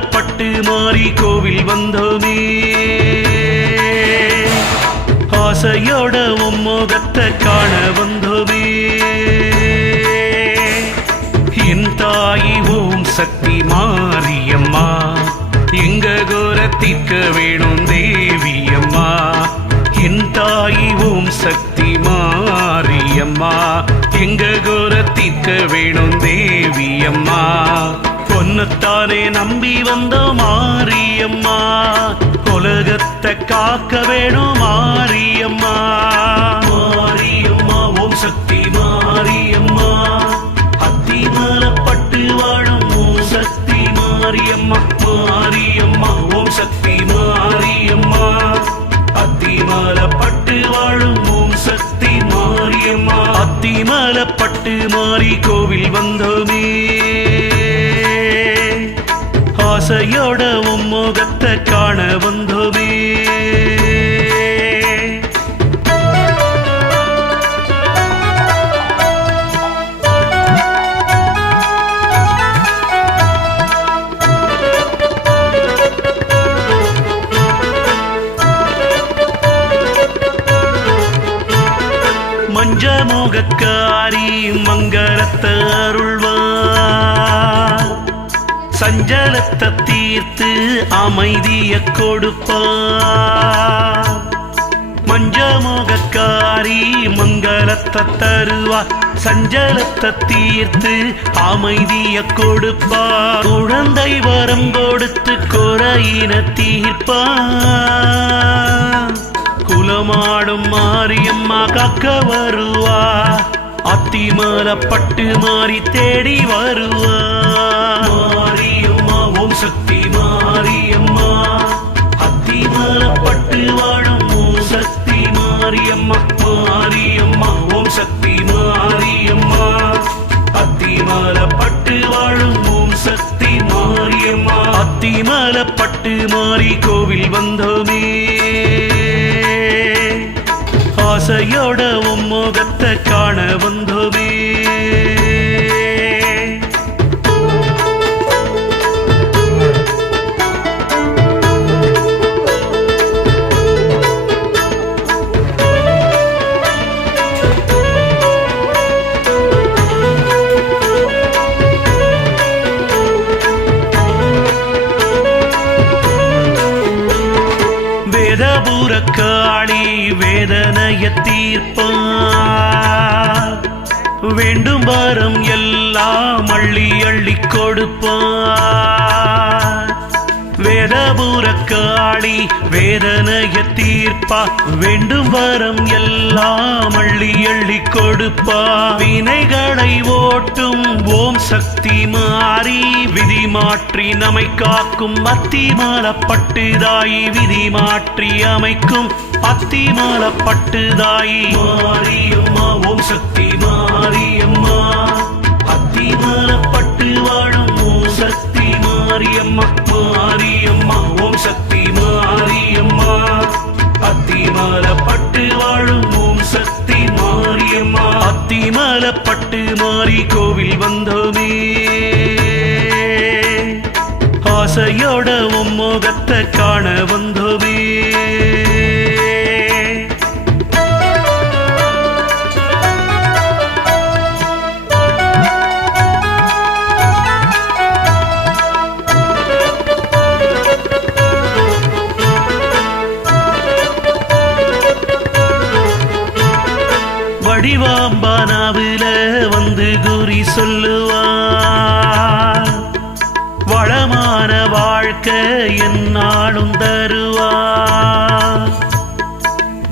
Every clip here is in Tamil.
பட்டு மாறி கோவில் வந்தோமே. ஆசையோட உம்மோகத்தை காண வந்தோமே. என் தாயி ஓம் சக்தி மாரியம்மா. எங்க கோர வேணும் தேவியம்மா. என் தாயி ஓம் சக்தி பொன்னத்தானே நம்பி வந்த மாரியம்மா உலகத்தை காக்க வேணும் மாரியம்மா. மாரியம்மா ஓம் சக்தி மாரியம்மா. அத்திமலப்பட்டு வாழும் ஓம் சக்தி மாரியம்மா. மாரியம்மா ஓம் சக்தி மாரியம்மா. அத்திமலப்பட்டு வாழும் ஓம் சக்தி மாரியம்மா. அத்திமலப்பட்டு மாறி கோவில் வந்தோமே. ஆசையோட உம்முகத்தை காண வந்தோமே மஞ்ச முகக்காரி மங்கரத்தருள் சஞ்சலத்தை தீர்த்து அமைதிய கொடுப்பார். மஞ்சமோகக்காரி மங்களத்தை தருவார். சஞ்சலத்தை தீர்த்து அமைதிய கொடுப்பார். குழந்தை வரம் கொடுத்து குறையின தீர்ப்பார். குலமாடும் மாரியம்மா காக்க வருவா அத்திமல பட்டு மாறி தேடி வருவா புறக்காளி வேதனைய தீர்ப்பா வேண்டும் வரம் எல்லாம் அள்ளி அள்ளி கொடுப்பா வேதபுர காளி வேதனைய தீர்ப்பா வேண்டும் வரம் எல்லாம் அள்ளி அள்ளி கொடுப்பா. வினைகளை ஓட்டும் ஓம் சக்தி மாறி விதி மாற்றி நம்மை காக்கும் அத்தி மாலப்பட்டுதாயி விதி மாற்றி அமைக்கும் அத்தி மாலப்பட்டுதாயி மாறியும். ஆசையோட உம்முகத்தை காண வந்தோமே வடிவாம்பானாவில வந்து குறி சொல்லு. வாழ்க்க என்னாலும் தருவா.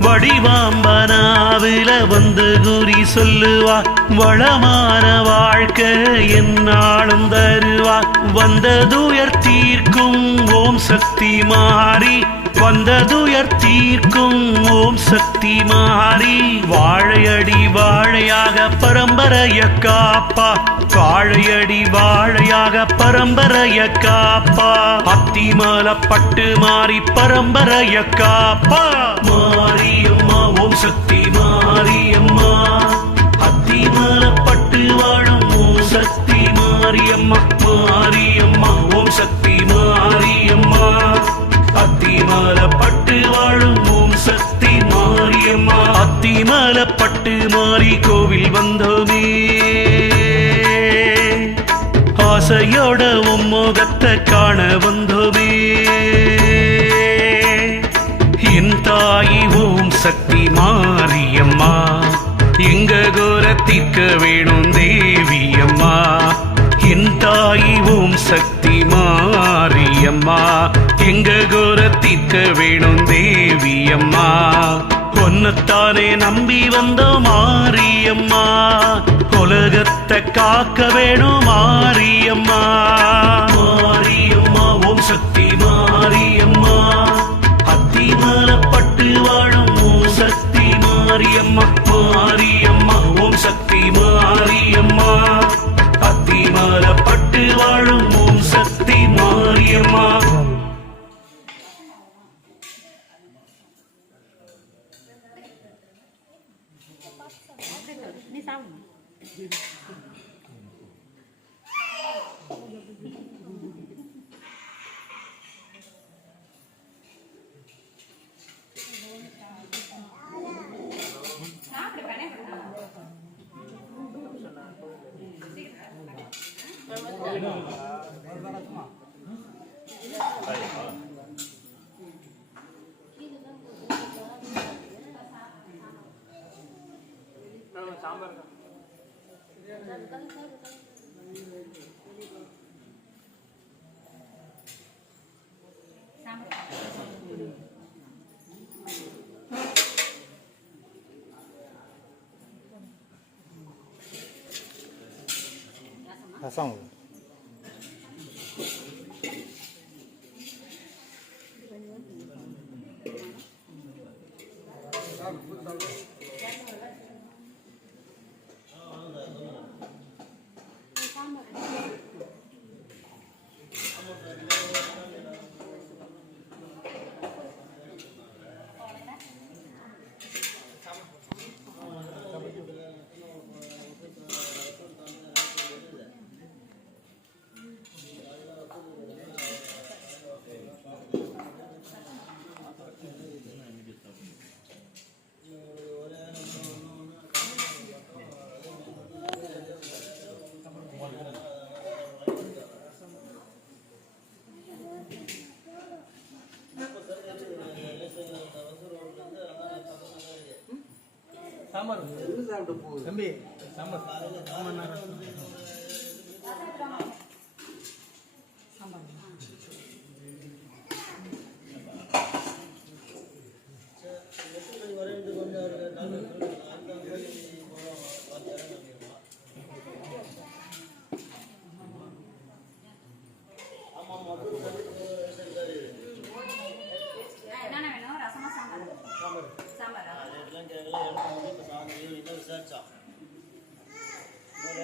வடிவாம்பனாவில வந்து குறி சொல்லுவா. வளமான வாழ்க்கை என்னாலும் தருவா. வந்ததுயர் தீர்க்கும் ஓம் சக்தி மாறி. வந்ததுயர் தீர்க்கும் ஓம் சக்தி மாறி. வாழையடி வாழையா பரம்பரைய காப்பா. வாழையடி வாழையாக பரம்பரைய காப்பா. அத்திமல பட்டு மாறி பரம்பரைய காப்பா. மாரியம்மா மாறி கோவில் வந்தோமே. ஆசையோட உம்மோகத்தை காண வந்தோமே. என் தாயி ஓம் சக்தி மாரியம்மா. எங்க கோரத்திற்க வேணும் தேவியம்மா. என் தாயி ஓம் சக்தி மாரியம்மா. எங்க கோரத்திற்க வேணும் தேவியம்மா. ஒன்னத்தானே நம்பி வந்த மாரியம்மா உலகத்தை காக்க வேணும் மாரியம்மா. மாரியம்மா ஓம் சக்தி மாரியம்மா. அத்தி அத்திமலப்பட்டு வாழும் ஓம் சக்தி மாரியம்மா. 哎，好了。三百。三百。他上午。ரசம் தம்பி சாம்பார்.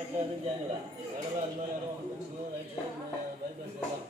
இடத்துல எதுவும் தேங்கல இடம்லாம் அது மாதிரி இடம் வந்துருச்சு ரைட்டு பைபாஸ் எல்லாம்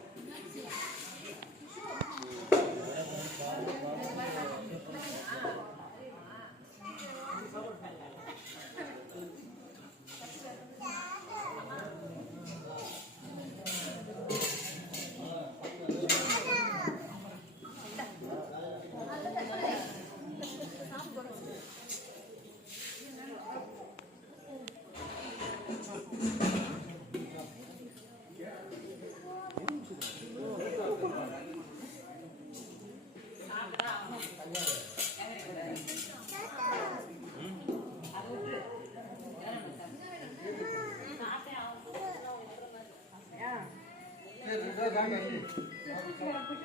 Yeah.